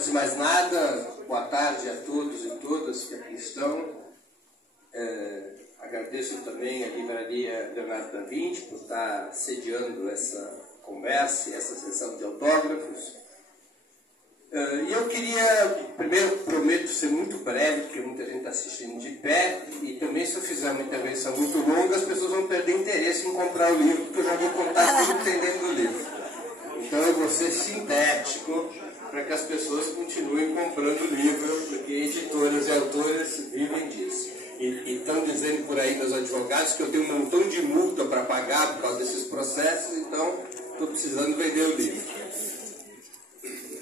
Antes de mais nada, boa tarde a todos e todas que aqui estão. Agradeço também a Livraria Leonardo da Vinci por estar sediando essa conversa e essa sessão de autógrafos. E eu queria, primeiro, prometo ser muito breve, porque muita gente está assistindo de pé, e também se eu fizer uma intervenção muito longa, as pessoas vão perder interesse em comprar o livro, porque eu já vou contar tudo entendendo do livro. Então eu vou ser sintético, para que as pessoas continuem comprando o livro, porque editoras e autores vivem disso. E estão dizendo por aí meus advogados que eu tenho um montão de multa para pagar por causa desses processos, então estou precisando vender o livro.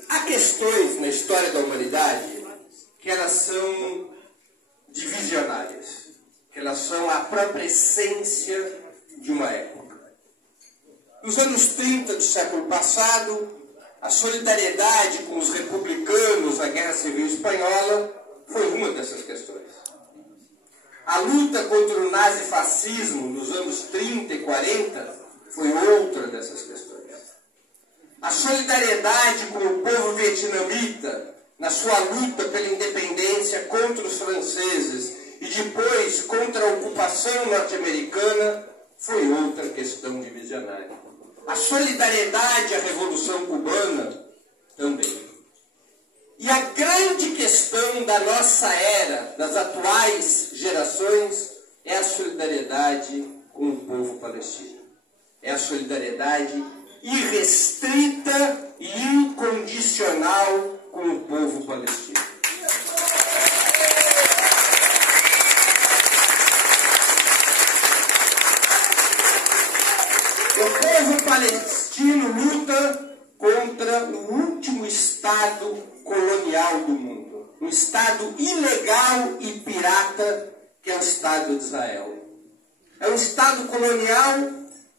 Há questões na história da humanidade que elas são divisionárias, que elas são a própria essência de uma época. Nos anos 30 do século passado, a solidariedade com os republicanos na Guerra Civil Espanhola foi uma dessas questões. A luta contra o nazifascismo nos anos 30 e 40 foi outra dessas questões. A solidariedade com o povo vietnamita na sua luta pela independência contra os franceses e depois contra a ocupação norte-americana foi outra questão divisionária. A solidariedade à Revolução Cubana também. E a grande questão da nossa era, das atuais gerações, é a solidariedade com o povo palestino. É a solidariedade irrestrita e incondicional com o povo palestino. O povo palestino luta contra o último Estado colonial do mundo. Um Estado ilegal e pirata que é o Estado de Israel. É um Estado colonial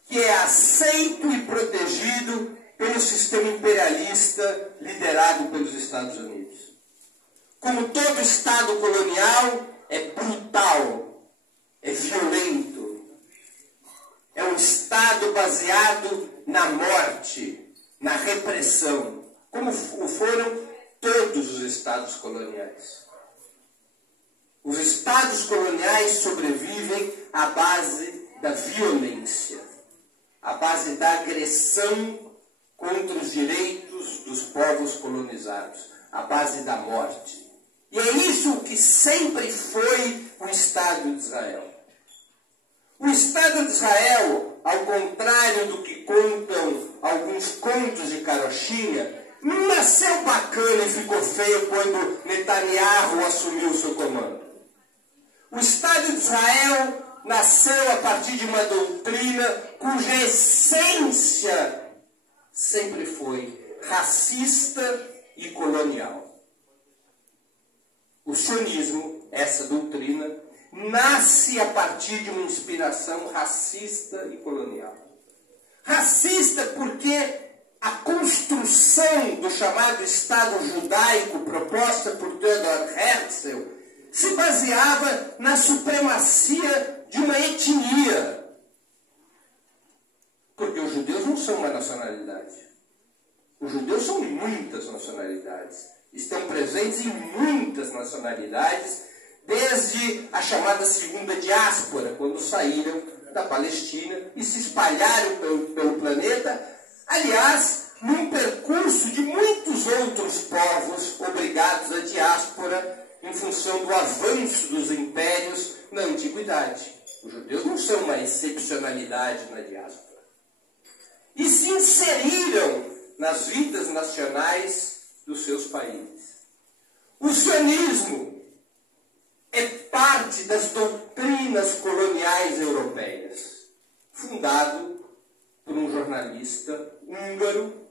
que é aceito e protegido pelo sistema imperialista liderado pelos Estados Unidos. Como todo Estado colonial, é brutal, é violento. É um Estado baseado na morte, na repressão, como foram todos os Estados coloniais. Os Estados coloniais sobrevivem à base da violência, à base da agressão contra os direitos dos povos colonizados, à base da morte. E é isso que sempre foi o Estado de Israel. O Estado de Israel, ao contrário do que contam alguns contos de carochinha, não nasceu bacana e ficou feio quando Netanyahu assumiu o seu comando. O Estado de Israel nasceu a partir de uma doutrina cuja essência sempre foi racista e colonial. O sionismo, essa doutrina, nasce a partir de uma inspiração racista e colonial. Racista porque a construção do chamado Estado judaico proposta por Theodor Herzl se baseava na supremacia de uma etnia. Porque os judeus não são uma nacionalidade. Os judeus são muitas nacionalidades. Estão presentes em muitas nacionalidades, desde a chamada segunda diáspora, quando saíram da Palestina e se espalharam pelo planeta, aliás, num percurso de muitos outros povos obrigados à diáspora em função do avanço dos impérios na antiguidade. Os judeus não são uma excepcionalidade na diáspora. E se inseriram nas vidas nacionais dos seus países. O sionismo é parte das doutrinas coloniais europeias, fundado por um jornalista húngaro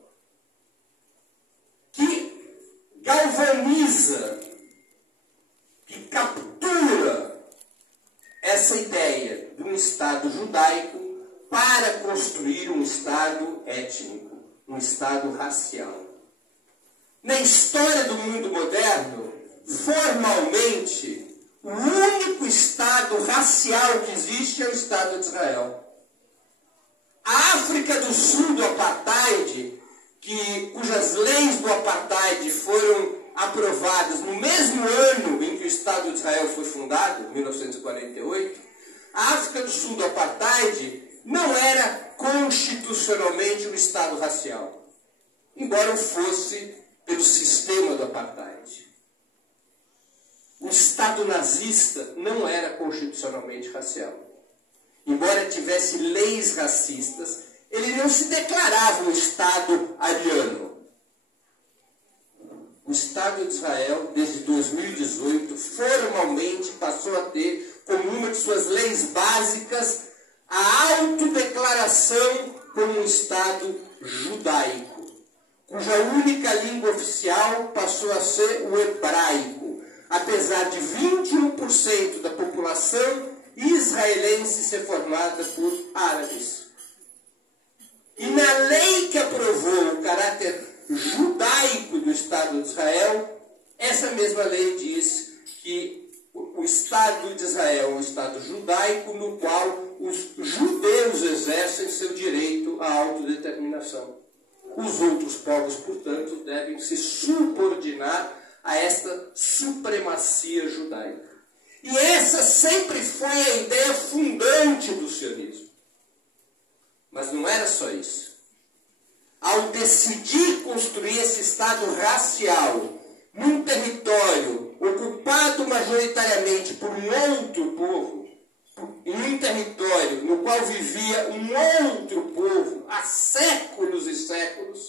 que galvaniza, que captura essa ideia de um Estado judaico para construir um Estado étnico, um Estado racial. Na história do mundo moderno, formalmente, o único Estado racial que existe é o Estado de Israel. A África do Sul do Apartheid, cujas leis do Apartheid foram aprovadas no mesmo ano em que o Estado de Israel foi fundado, 1948, a África do Sul do Apartheid não era constitucionalmente um Estado racial, embora o fosse pelo sistema do Apartheid. O Estado nazista não era constitucionalmente racial. Embora tivesse leis racistas, ele não se declarava um Estado ariano. O Estado de Israel, desde 2018, formalmente passou a ter como uma de suas leis básicas a autodeclaração como um Estado judaico, cuja única língua oficial passou a ser o hebraico, apesar de 21% da população israelense ser formada por árabes. E na lei que aprovou o caráter judaico do Estado de Israel, essa mesma lei diz que o Estado de Israel é um Estado judaico no qual os judeus exercem seu direito à autodeterminação. Os outros povos, portanto, devem se subordinar a esta supremacia judaica. E essa sempre foi a ideia fundante do sionismo. Mas não era só isso. Ao decidir construir esse Estado racial num território ocupado majoritariamente por um outro povo, em um território no qual vivia um outro povo há séculos e séculos,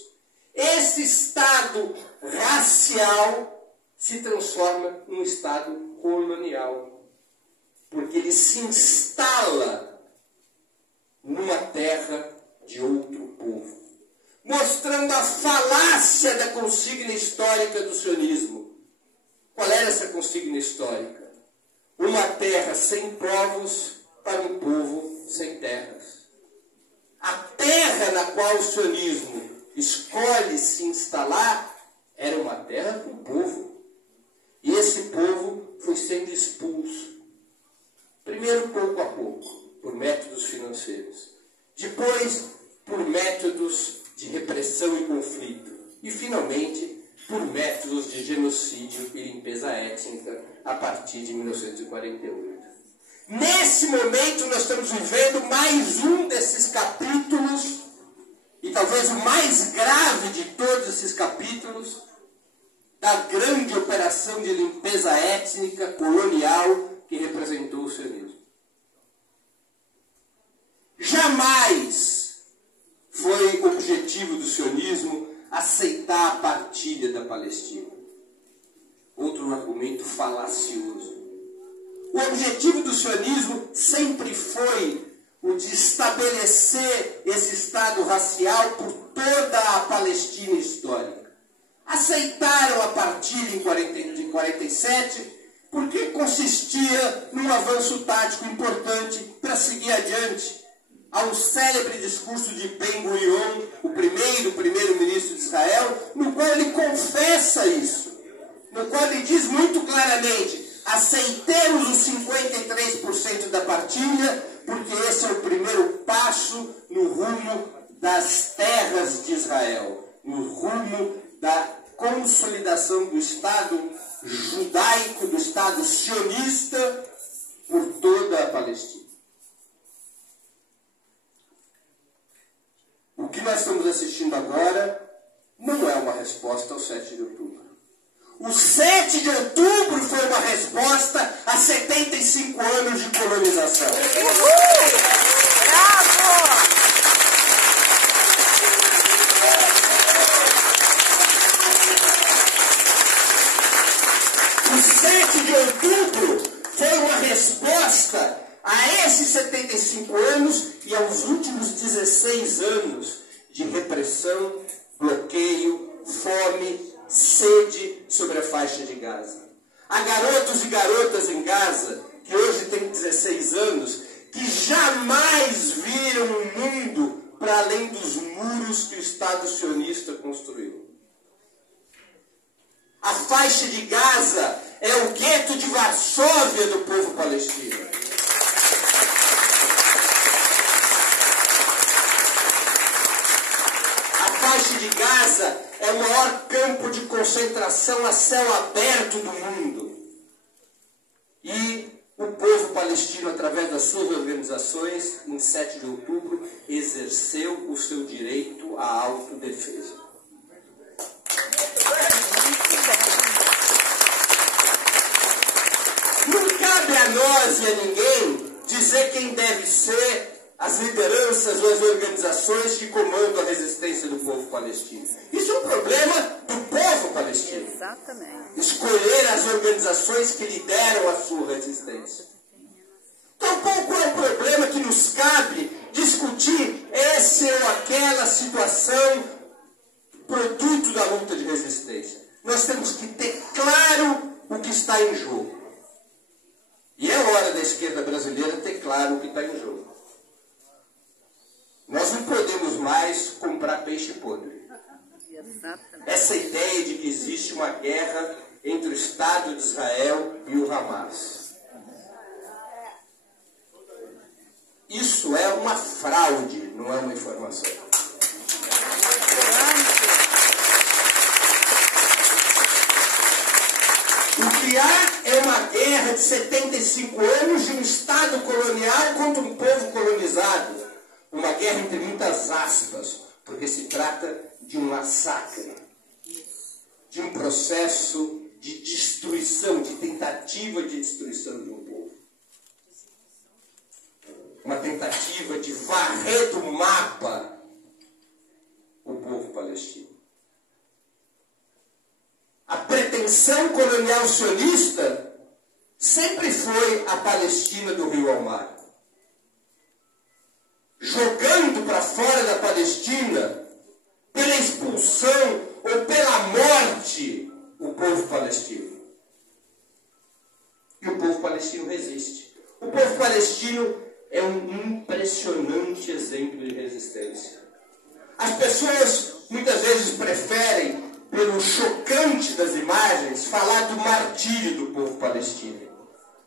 esse Estado racial se transforma num Estado colonial, porque ele se instala numa terra de outro povo, mostrando a falácia da consigna histórica do sionismo. Qual era essa consigna histórica? Uma terra sem povos para um povo sem terras. A terra na qual o sionismo escolhe se instalar era uma terra com povo. E esse povo foi sendo expulso. Primeiro, pouco a pouco, por métodos financeiros. Depois, por métodos de repressão e conflito. E, finalmente, por métodos de genocídio e limpeza étnica a partir de 1948. Nesse momento, nós estamos vivendo mais um desses capítulos, e talvez o mais grave de todos esses capítulos, da grande operação de limpeza étnica colonial que representou o sionismo. Jamais foi objetivo do sionismo aceitar a partilha da Palestina. Outro argumento falacioso. O objetivo do sionismo sempre foi o de estabelecer esse Estado racial por toda a Palestina histórica. Aceitaram a partilha em 47 porque consistia num avanço tático importante para seguir adiante. Há um célebre discurso de Ben-Gurion, o primeiro-ministro de Israel, no qual ele confessa isso, no qual ele diz muito claramente: aceitemos os 53% da partilha, porque esse é o primeiro passo no rumo das terras de Israel, no rumo da consolidação do Estado judaico, do Estado sionista por toda a Palestina. O que nós estamos assistindo agora não é uma resposta ao 7 de outubro. O 7 de outubro foi uma resposta a 75 anos de colonização. Uhul! Bravo! O 7 de outubro foi uma resposta a esses 75 anos e aos últimos 16 anos de repressão, bloqueio, fome, sede sobre a faixa de Gaza. Há garotos e garotas em Gaza, que hoje têm 16 anos, que jamais viram um mundo para além dos muros que o Estado sionista construiu. A faixa de Gaza é o gueto de Varsóvia do povo palestino. A faixa de Gaza é o maior campo de concentração a céu aberto do mundo. E o povo palestino, através das suas organizações, em 7 de outubro, exerceu o seu direito à autodefesa. Não cabe a nós e a ninguém dizer quem deve ser as lideranças ou as organizações que comandam a resistência do povo palestino. Isso é um problema do povo palestino. Exatamente. Escolher as organizações que lideram a sua resistência. Tampouco é um problema que nos cabe discutir essa ou aquela situação produto da luta de resistência. Nós temos que ter claro o que está em jogo. E é hora da esquerda brasileira ter claro o que está em jogo. Nós não podemos mais comprar peixe podre. Essa ideia de que existe uma guerra entre o Estado de Israel e o Hamas. Isso é uma fraude, não é uma informação. O que há é uma guerra de 75 anos de um Estado colonial contra um povo colonizado. Uma guerra entre muitas aspas, porque se trata de um massacre, de um processo de destruição, de tentativa de destruição de um povo. Uma tentativa de varrer do mapa o povo palestino. A pretensão colonial sionista sempre foi a Palestina do rio ao mar. Jogando para fora da Palestina, pela expulsão ou pela morte, o povo palestino. E o povo palestino resiste. O povo palestino é um impressionante exemplo de resistência. As pessoas muitas vezes preferem, pelo chocante das imagens, falar do martírio do povo palestino,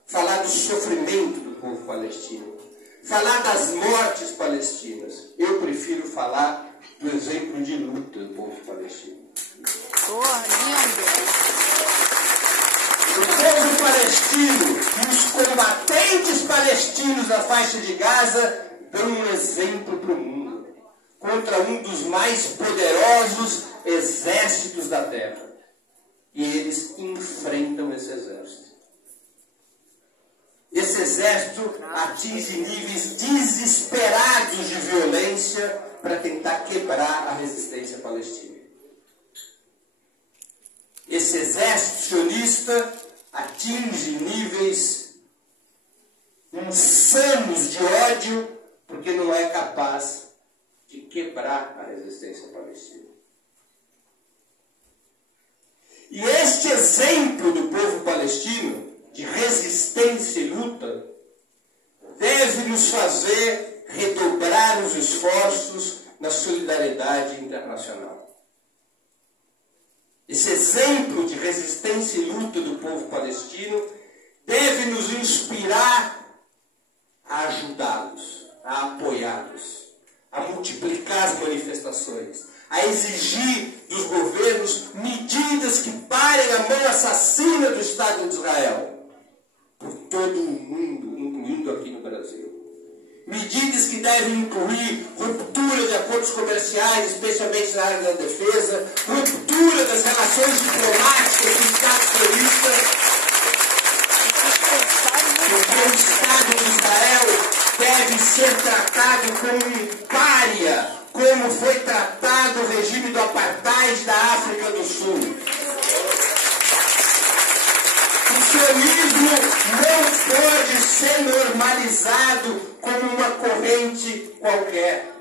falar do sofrimento do povo palestino, falar das mortes palestinas. Eu prefiro falar do exemplo de luta do povo palestino. O povo palestino e os combatentes palestinos da faixa de Gaza dão um exemplo para o mundo contra um dos mais poderosos exércitos da terra. E eles enfrentam esse exército. Esse exército atinge níveis desesperados de violência para tentar quebrar a resistência palestina. Esse exército sionista atinge níveis insanos de ódio porque não é capaz de quebrar a resistência palestina. E este exemplo do povo palestino de resistência e luta deve nos fazer redobrar os esforços na solidariedade internacional. Esse exemplo de resistência e luta do povo palestino deve nos inspirar a ajudá-los, a apoiá-los, a multiplicar as manifestações, a exigir dos governos medidas que parem a mão assassina do Estado de Israel por todo o mundo, incluindo aqui no Brasil. Medidas que devem incluir ruptura de acordos comerciais, especialmente na área da defesa, ruptura das relações diplomáticas do Estado sionista, porque o Estado de Israel deve ser tratado como um pária, como foi tratado o regime do apartheid da África do Sul. O sionismo não pode ser normalizado como uma corrente qualquer,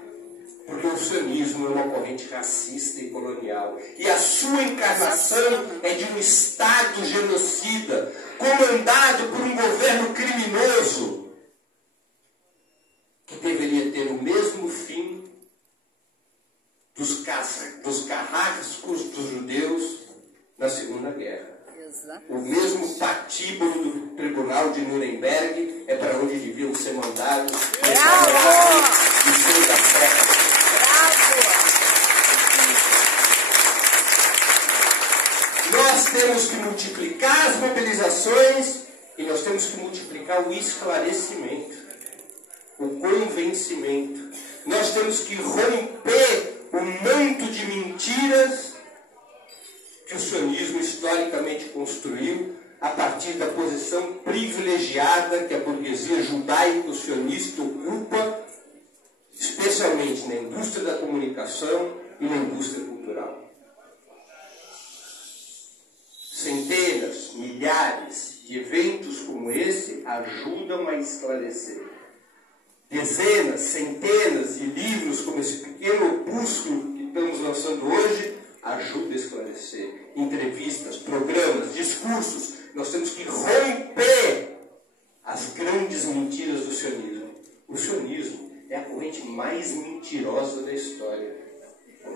porque o sionismo é uma corrente racista e colonial. E a sua encarnação é de um Estado genocida, comandado por um governo criminoso, que deveria ter o mesmo fim dos carrascos dos judeus na Segunda Guerra. O mesmo patíbulo do Tribunal de Nuremberg é para onde deviam ser mandados os seus afetos. Bravo! nós temos que multiplicar as mobilizações e nós temos que multiplicar o esclarecimento, o convencimento. Nós temos que romper o manto de mentiras que o sionismo historicamente construiu a partir da posição privilegiada que a burguesia judaico-sionista ocupa, especialmente na indústria da comunicação e na indústria cultural. Centenas, milhares de eventos como esse ajudam a esclarecer. Dezenas, centenas de livros como esse pequeno opúsculo que estamos lançando hoje ajudam a esclarecer. Entrevistas, programas, discursos. Nós temos que romper as grandes mentiras do sionismo. O sionismo é a corrente mais mentirosa da história.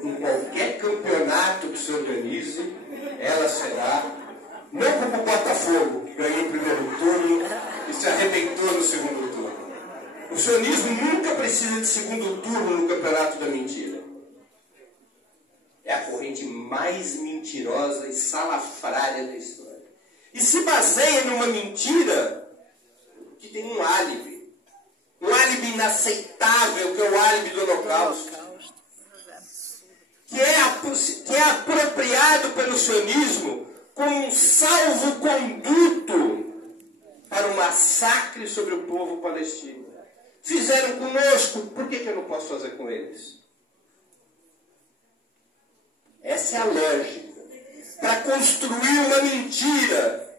Em qualquer campeonato que se organize, ela será, não como o Botafogo, que ganhou o primeiro turno e se arrebentou no segundo turno. O sionismo nunca precisa de segundo turno no campeonato da mentira. É a corrente mais mentirosa e salafrária da história. E se baseia numa mentira que tem um álibi. Um álibi inaceitável, que é o álibi do Holocausto. Que é apropriado pelo sionismo como um salvo-conduto para o massacre sobre o povo palestino. Fizeram conosco, por que eu não posso fazer com eles? Essa é a lógica. Para construir uma mentira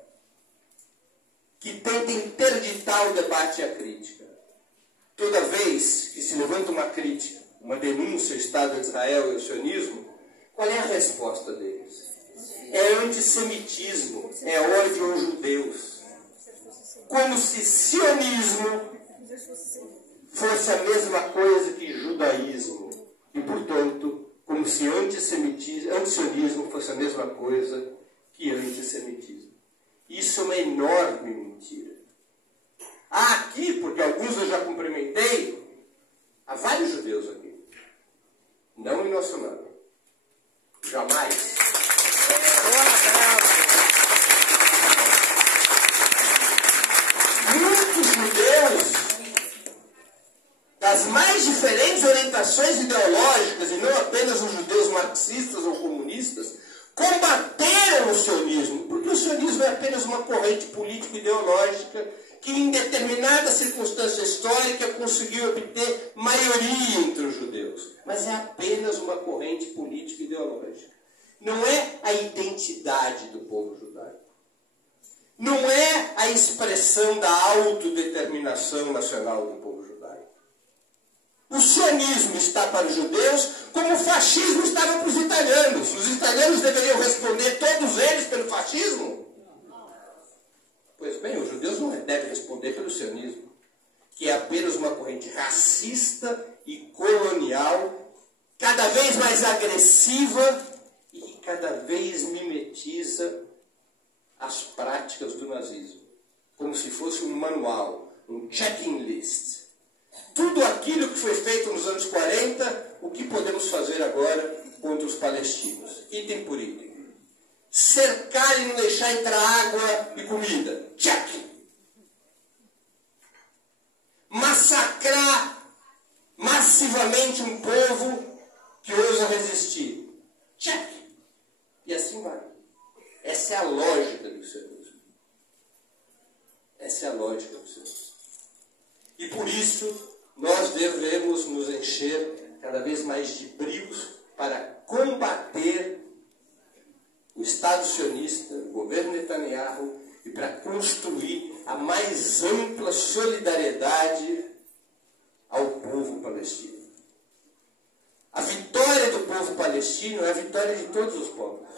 que tenta interditar o debate e a crítica. Toda vez que se levanta uma crítica, uma denúncia ao Estado de Israel e ao sionismo, qual é a resposta deles? É antissemitismo, é ódio aos judeus. Como se sionismo fosse a mesma coisa que judaísmo. E, portanto, como se antissionismo fosse a mesma coisa que antissemitismo. Isso é uma enorme mentira. Há aqui, porque alguns eu já cumprimentei, há vários judeus aqui. Não em nosso nome. Jamais. Muitos judeus das mais diferentes orientações ideológicas, e não apenas os judeus marxistas ou comunistas, combateram o sionismo, porque o sionismo é apenas uma corrente político-ideológica que, em determinada circunstância histórica, conseguiu obter maioria entre os judeus. Mas é apenas uma corrente político-ideológica. Não é a identidade do povo judaico. Não é a expressão da autodeterminação nacional do povo judaico. O sionismo está para os judeus como o fascismo estava para os italianos. Os italianos deveriam responder, todos eles, pelo fascismo? Pois bem, os judeus não devem responder pelo sionismo, que é apenas uma corrente racista e colonial, cada vez mais agressiva e que cada vez mimetiza as práticas do nazismo, como se fosse um manual, um checking list. Tudo aquilo que foi feito nos anos 40, o que podemos fazer agora contra os palestinos? Item por item. Cercar e não deixar entrar água e comida. Check. Massacrar massivamente um povo que ousa resistir. Check. E assim vai. Essa é a lógica do sionismo. Essa é a lógica do sionismo. E por isso, nós devemos nos encher cada vez mais de bríos para combater o Estado sionista, o governo Netanyahu, e para construir a mais ampla solidariedade ao povo palestino. A vitória do povo palestino é a vitória de todos os povos.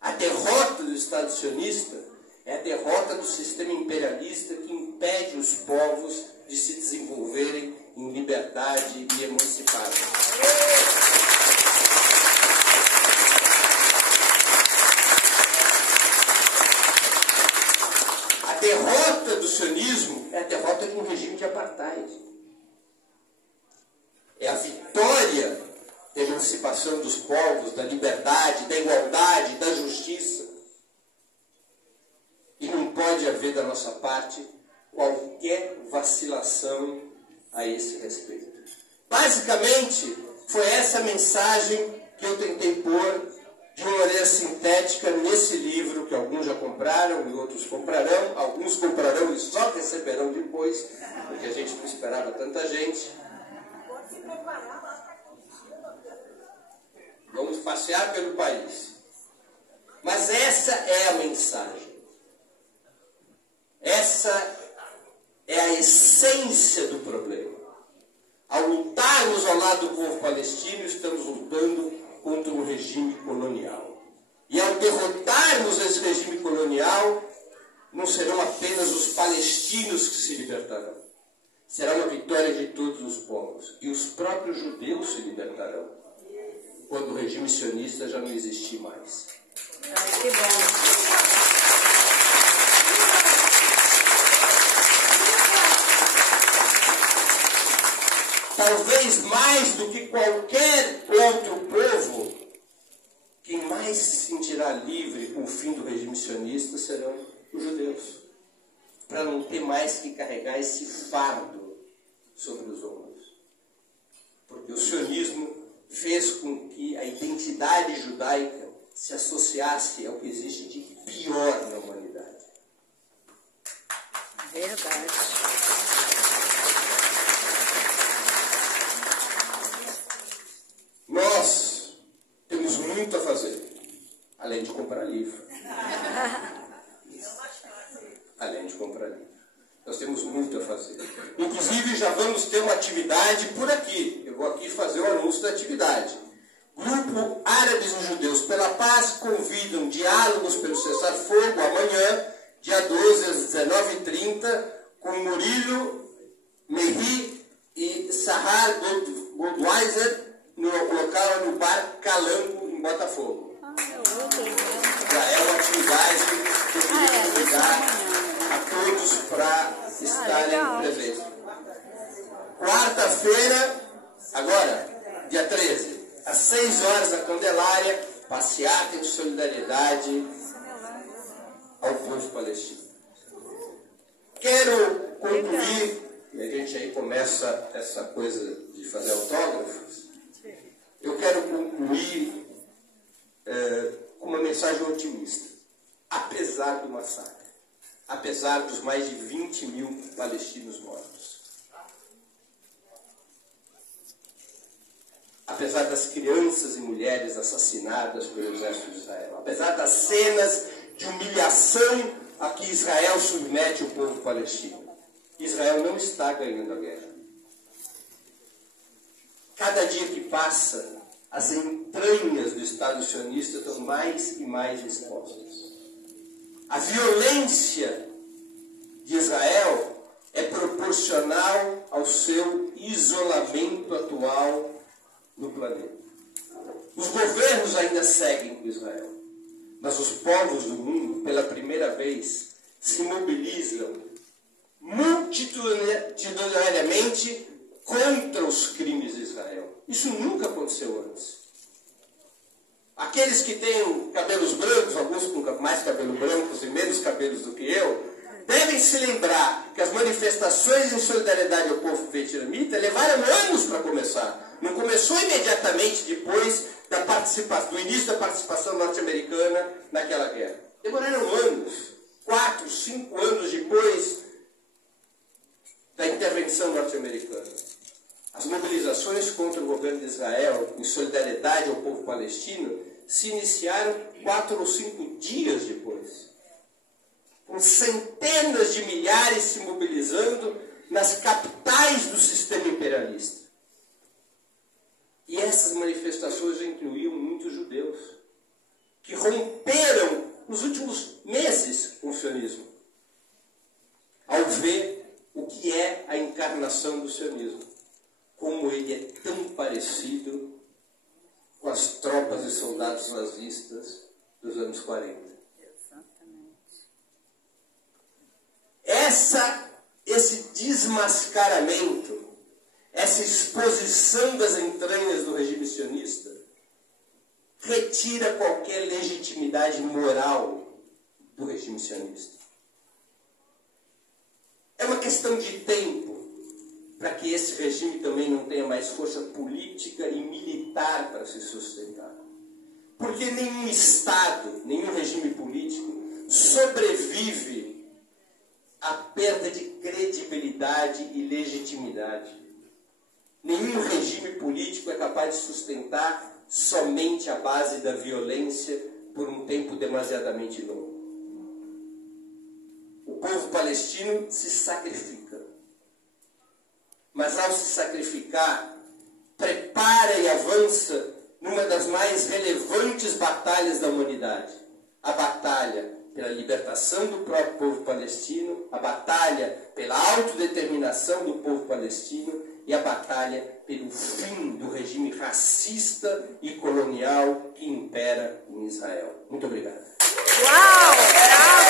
A derrota do Estado sionista é a derrota do sistema imperialista que impede os povos de se desenvolverem em liberdade e emancipados. A derrota do sionismo é a derrota de um regime de apartheid. É a vitória da emancipação dos povos, da liberdade, da igualdade da nossa parte qualquer vacilação a esse respeito. Basicamente, foi essa mensagem que eu tentei pôr de uma maneira sintética nesse livro, que alguns já compraram e outros comprarão. Alguns comprarão e só receberão depois, porque a gente não esperava tanta gente. Vamos passear pelo país. Mas essa é a mensagem. Essa é a essência do problema. Ao lutarmos ao lado do povo palestino, estamos lutando contra um regime colonial. E ao derrotarmos esse regime colonial, não serão apenas os palestinos que se libertarão. Será uma vitória de todos os povos. E os próprios judeus se libertarão, quando o regime sionista já não existir mais. Ai, que bom. Talvez mais do que qualquer outro povo, quem mais se sentirá livre com o fim do regime sionista serão os judeus, para não ter mais que carregar esse fardo sobre os ombros. Porque o sionismo fez com que a identidade judaica se associasse ao que existe de pior na humanidade. Verdade. Nós temos muito a fazer, além de comprar livro. Além de comprar livro. Nós temos muito a fazer. Inclusive, já vamos ter uma atividade por aqui. Eu vou aqui fazer o anúncio da atividade. Grupo Árabes e Judeus pela Paz convidam diálogos pelo cessar-fogo amanhã, dia 12 às 19h30, com Murilo Mehi e Sahar Goldweiser, no local no Bar Calango, em Botafogo. Já é uma atividade que eu queria convidar a todos para estarem presentes. Quarta-feira, agora, dia 13, às 6 horas na Candelária, passeata de solidariedade ao povo palestino. Quero concluir, e a gente aí começa essa coisa de fazer autógrafos, eu quero concluir com uma mensagem otimista. Apesar do massacre, apesar dos mais de 20 mil palestinos mortos, apesar das crianças e mulheres assassinadas pelo exército de Israel, apesar das cenas de humilhação a que Israel submete o povo palestino, Israel não está ganhando a guerra. Cada dia que passa, as entranhas do Estado sionista estão mais e mais expostas. A violência de Israel é proporcional ao seu isolamento atual no planeta. Os governos ainda seguem com Israel, mas os povos do mundo, pela primeira vez, se mobilizam multitudinariamente contra os crimes de Israel. Isso nunca aconteceu antes. Aqueles que têm cabelos brancos, alguns com mais cabelos brancos e menos cabelos do que eu, devem se lembrar que as manifestações em solidariedade ao povo vietnamita levaram anos para começar. Não começou imediatamente depois do início da participação norte-americana naquela guerra. Demoraram anos, 4, 5 anos depois da intervenção norte-americana. As mobilizações contra o governo de Israel, em solidariedade ao povo palestino, se iniciaram 4 ou 5 dias depois, com centenas de milhares se mobilizando nas capitais do sistema imperialista. E essas manifestações incluíam muitos judeus, que romperam nos últimos meses com o sionismo, ao ver o que é a encarnação do sionismo, como ele é tão parecido com as tropas e soldados nazistas dos anos 40. Esse desmascaramento, essa exposição das entranhas do regime sionista, retira qualquer legitimidade moral do regime sionista. É uma questão de tempo para que esse regime também não tenha mais força política e militar para se sustentar. Porque nenhum Estado, nenhum regime político sobrevive à perda de credibilidade e legitimidade. Nenhum regime político é capaz de sustentar somente a base da violência por um tempo demasiadamente longo. O povo palestino se sacrifica. Mas ao se sacrificar, prepara e avança numa das mais relevantes batalhas da humanidade. A batalha pela libertação do próprio povo palestino, a batalha pela autodeterminação do povo palestino e a batalha pelo fim do regime racista e colonial que impera em Israel. Muito obrigado. Uau! Bravo!